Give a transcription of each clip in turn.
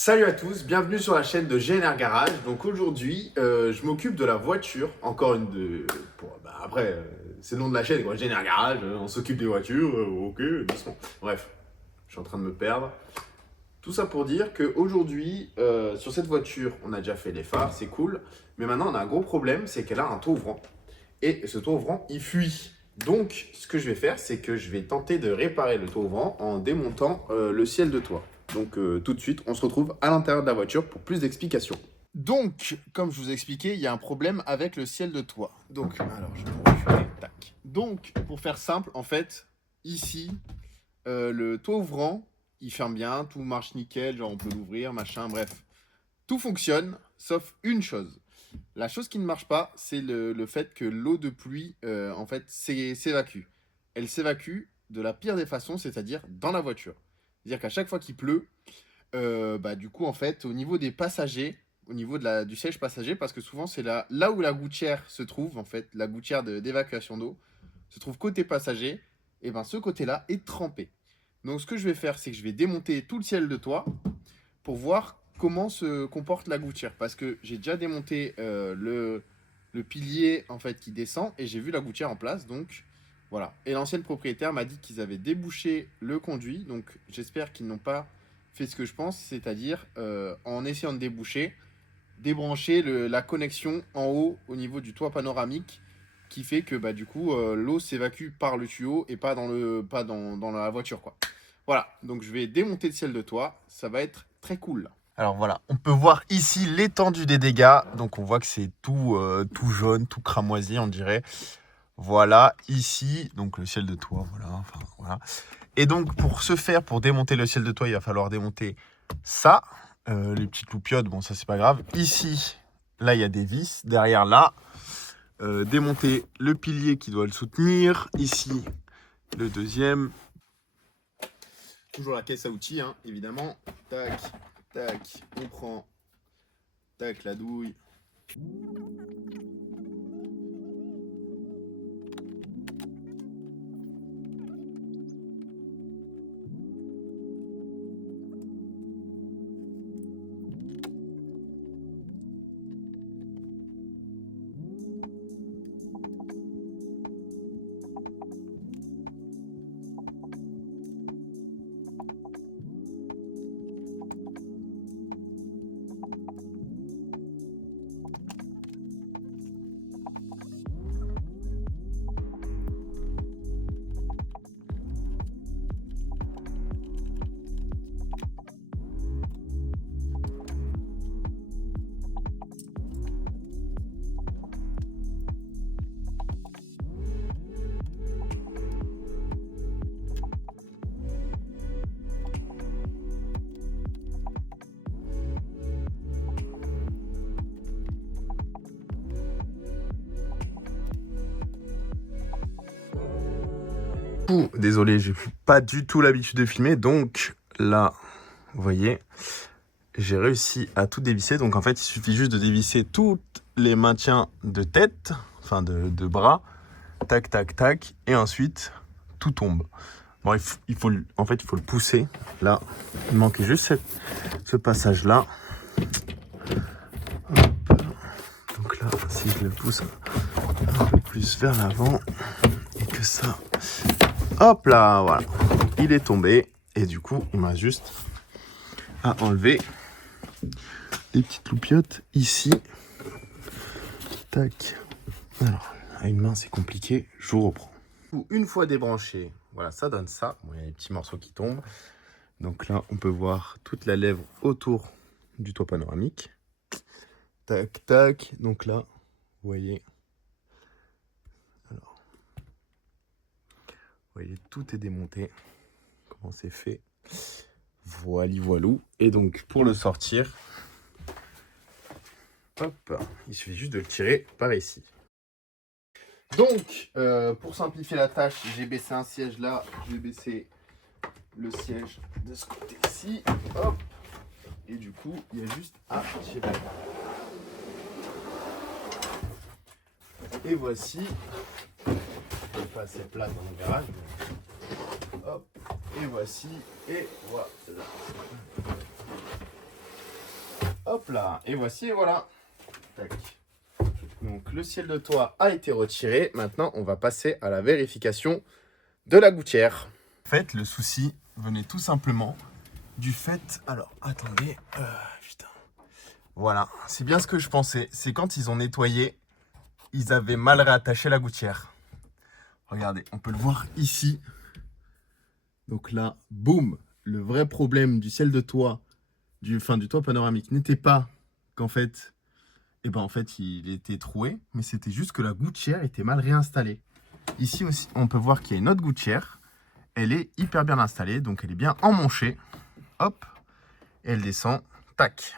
Salut à tous, bienvenue sur la chaîne de GNR Garage. Donc aujourd'hui, je m'occupe de la voiture, encore une de... après, c'est le nom de la chaîne, quoi. GNR Garage, on s'occupe des voitures, ok, doucement. Bref, je suis en train de me perdre. Tout ça pour dire qu'aujourd'hui, sur cette voiture, on a déjà fait les phares, c'est cool. Mais maintenant, on a un gros problème, c'est qu'elle a un toit ouvrant. Et ce toit ouvrant, il fuit. Donc, ce que je vais faire, c'est que je vais tenter de réparer le toit ouvrant en démontant le ciel de toit. Donc, tout de suite, on se retrouve à l'intérieur de la voiture pour plus d'explications. Donc, comme je vous ai expliqué, il y a un problème avec le ciel de toit. Donc, alors, je vais reculer, tac. Donc, pour faire simple, en fait, ici, le toit ouvrant, il ferme bien, tout marche nickel, genre on peut l'ouvrir, machin, bref. Tout fonctionne, sauf une chose. La chose qui ne marche pas, c'est le fait que l'eau de pluie, en fait, s'évacue. Elle s'évacue de la pire des façons, c'est-à-dire dans la voiture. C'est-à-dire qu'à chaque fois qu'il pleut, du coup, en fait, au niveau des passagers, au niveau du siège passager, parce que souvent, c'est là où la gouttière se trouve, en fait, la gouttière d'évacuation d'eau, se trouve côté passager, et ben ce côté-là est trempé. Donc, ce que je vais faire, c'est que je vais démonter tout le ciel de toit pour voir comment se comporte la gouttière. Parce que j'ai déjà démonté le pilier en fait qui descend et j'ai vu la gouttière en place. Donc voilà. Et l'ancienne propriétaire m'a dit qu'ils avaient débouché le conduit. Donc j'espère qu'ils n'ont pas fait ce que je pense, c'est-à-dire en essayant de déboucher, débrancher la connexion en haut au niveau du toit panoramique qui fait que du coup l'eau s'évacue par le tuyau et pas dans la voiture quoi. Voilà, donc je vais démonter le ciel de toit, ça va être très cool. Alors voilà, on peut voir ici l'étendue des dégâts. Donc on voit que c'est tout jaune, tout cramoisi, on dirait. Voilà, ici, donc le ciel de toit, voilà. Et donc pour démonter le ciel de toit, il va falloir démonter ça. Les petites loupiottes, bon ça c'est pas grave. Ici, là il y a des vis. Derrière là, démonter le pilier qui doit le soutenir. Ici, le deuxième. Toujours la caisse à outils, hein, évidemment. Tac, tac, on prend. Tac, la douille. Désolé, j'ai pas du tout l'habitude de filmer, donc là, vous voyez, j'ai réussi à tout dévisser. Donc en fait, il suffit juste de dévisser tous les maintiens de tête, enfin de bras, tac, tac, tac, et ensuite tout tombe. Bon, il faut le pousser. Là, il manquait juste ce passage-là. Donc là, si je le pousse un peu plus vers l'avant et que ça... Hop là, voilà. Il est tombé. Et du coup, il m'a juste à enlever les petites loupiottes ici. Tac. Alors, à une main, c'est compliqué. Je vous reprends. Une fois débranché, voilà, ça donne ça. Bon, il y a des petits morceaux qui tombent. Donc là, on peut voir toute la lèvre autour du toit panoramique. Tac, tac. Donc là, vous voyez. Alors, vous voyez, tout est démonté. Comment c'est fait. Voili voilou. Et donc, pour le sortir, hop, il suffit juste de le tirer par ici. Donc, pour simplifier la tâche, j'ai baissé un siège là. Je vais baisser le siège de ce côté-ci. Hop. Et du coup, il y a juste à tirer. Et voici. Je vais pas assez plat dans le garage. Hop. Et voici. Et voilà. Hop là, et voici, et voilà. Tac. Donc le ciel de toit a été retiré. Maintenant, on va passer à la vérification de la gouttière. En fait, le souci venait tout simplement du fait... Alors, attendez. Putain. Voilà, c'est bien ce que je pensais. C'est quand ils ont nettoyé, ils avaient mal réattaché la gouttière. Regardez, on peut le voir ici. Donc là, boum, le vrai problème du ciel de toit, du toit panoramique, n'était pas qu'en fait, il était troué, mais c'était juste que la gouttière était mal réinstallée. Ici aussi, on peut voir qu'il y a une autre gouttière. Elle est hyper bien installée, donc elle est bien emmanchée. Hop, et elle descend, tac,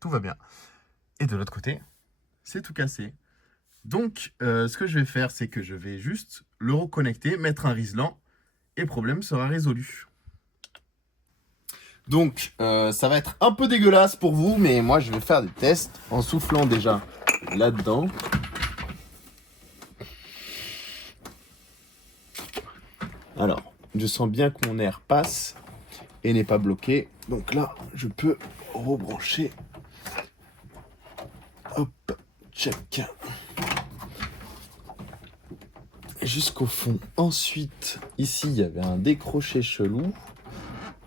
tout va bien. Et de l'autre côté, c'est tout cassé. Donc, ce que je vais faire, c'est que je vais juste le reconnecter, mettre un riselant, et le problème sera résolu. Donc, ça va être un peu dégueulasse pour vous, mais moi, je vais faire des tests en soufflant déjà là-dedans. Alors, je sens bien que mon air passe et n'est pas bloqué. Donc là, je peux rebrancher. Hop, check. Jusqu'au fond. Ensuite, ici, il y avait un décroché chelou.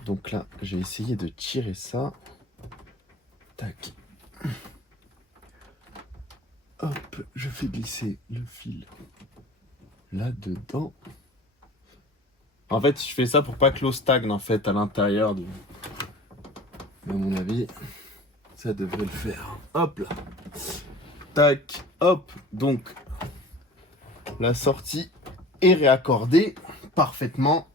Donc là, j'ai essayé de tirer ça. Tac. Hop, je fais glisser le fil là-dedans. En fait, je fais ça pour pas que l'eau stagne en fait à l'intérieur du... Mais à mon avis, ça devrait le faire. Hop là. Tac, hop. Donc, la sortie est réaccordée parfaitement.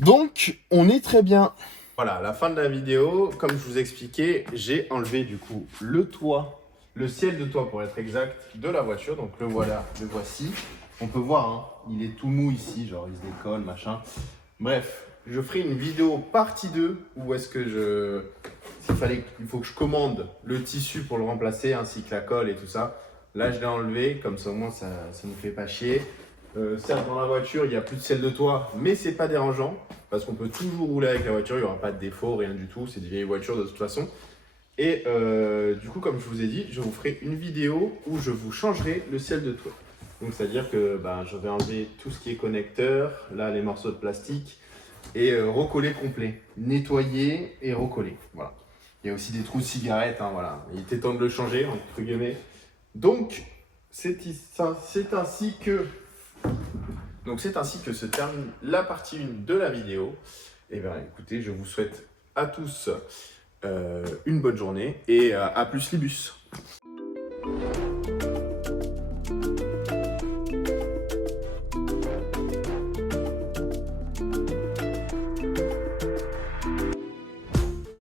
Donc, on est très bien. Voilà, à la fin de la vidéo, comme je vous expliquais, j'ai enlevé du coup le toit, le ciel de toit pour être exact, de la voiture. Donc le voilà, le voici. On peut voir, hein, il est tout mou ici, genre il se décolle, machin. Bref, je ferai une vidéo partie 2 où est-ce que il faut que je commande le tissu pour le remplacer, ainsi que la colle et tout ça. Là, je l'ai enlevé, comme ça au moins ça ne me fait pas chier. Certes, dans la voiture, il n'y a plus de ciel de toit, mais c'est pas dérangeant parce qu'on peut toujours rouler avec la voiture, il n'y aura pas de défaut, rien du tout. C'est des vieilles voitures de toute façon. Et du coup, comme je vous ai dit, je vous ferai une vidéo où je vous changerai le ciel de toit. Donc, c'est-à-dire que je vais enlever tout ce qui est connecteur, là, les morceaux de plastique, et recoller complet. Nettoyer et recoller. Voilà. Il y a aussi des trous de cigarettes, hein, voilà. Il était temps de le changer, entre guillemets. Donc, c'est ainsi que se termine la partie 1 de la vidéo. Et bien écoutez, je vous souhaite à tous une bonne journée et à plus les bus.